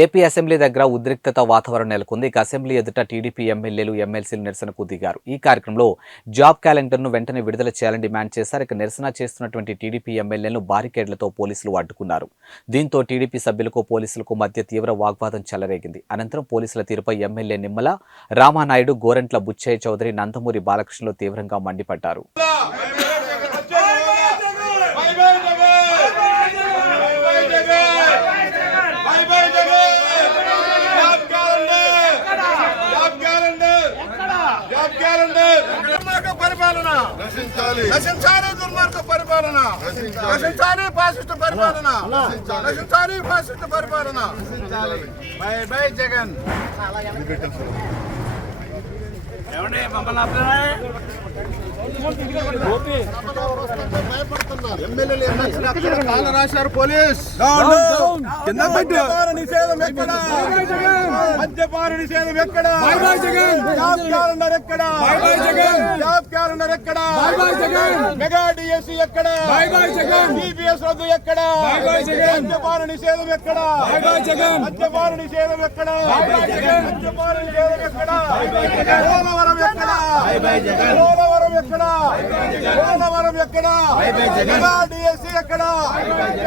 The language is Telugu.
ఏపీ అసెంబ్లీ దగ్గర ఉద్రిక్తత వాతావరణం నెలకొంది. ఇక అసెంబ్లీ ఎదుట టీడీపీ ఎమ్మెల్యేలు ఎమ్మెల్సీలు నిరసనకు దిగారు. ఈ కార్యక్రమంలో జాబ్ క్యాలెండర్ను వెంటనే విడుదల చేయాలని డిమాండ్ చేశారు. ఇక నిరసన చేస్తున్నటువంటి టీడీపీ ఎమ్మెల్యేలను బారికేడ్లతో పోలీసులు అడ్డుకున్నారు. దీంతో టీడీపీ సభ్యులకు పోలీసులకు మధ్య తీవ్ర వాగ్వాదం చెలరేగింది. అనంతరం పోలీసుల తీరుపై ఎమ్మెల్యే నిమ్మల రామానాయుడు గోరంట్ల బుచ్చయ్య చౌదరి నందమూరి బాలకృష్ణలో తీవ్రంగా మండిపడ్డారు bye bye Jagan bye bye Jagan bye bye Jagan job calendar job calendar calendar దుర్మార్గ పరిపాలన. నశించాలి. దుర్మార్గ పరిపాలన. నశించాలి. ఫాసిస్ట్ పరిపాలన. నశించాలి. ఫాసిస్ట్ పరిపాలన. Bye bye Jagan. ఏమండి మమ్మల్ని? ఎమ్మెల్యేలు రాశారు పోలీస్. కింద మద్యపాన నిషేధం ఎక్కడ? మద్యపాన నిషేధం ఎక్కడ? జాబ్ క్యాలెండర్ ఎక్కడ? జాబ్ క్యాలెండర్ ఎక్కడ? మెగా డిఎస్సి ఎక్కడ? సిపిఎస్ రద్దు ఎక్కడ? మద్యపాన నిషేధం ఎక్కడ? మద్యపాన నిషేధం ఎక్కడ? మద్యపాన నిషేధం ఎక్కడ? పోలవరం ఎక్కడ? ఎక్కడ? పోలవరం ఎక్కడ? డిఎస్సి ఎక్కడ?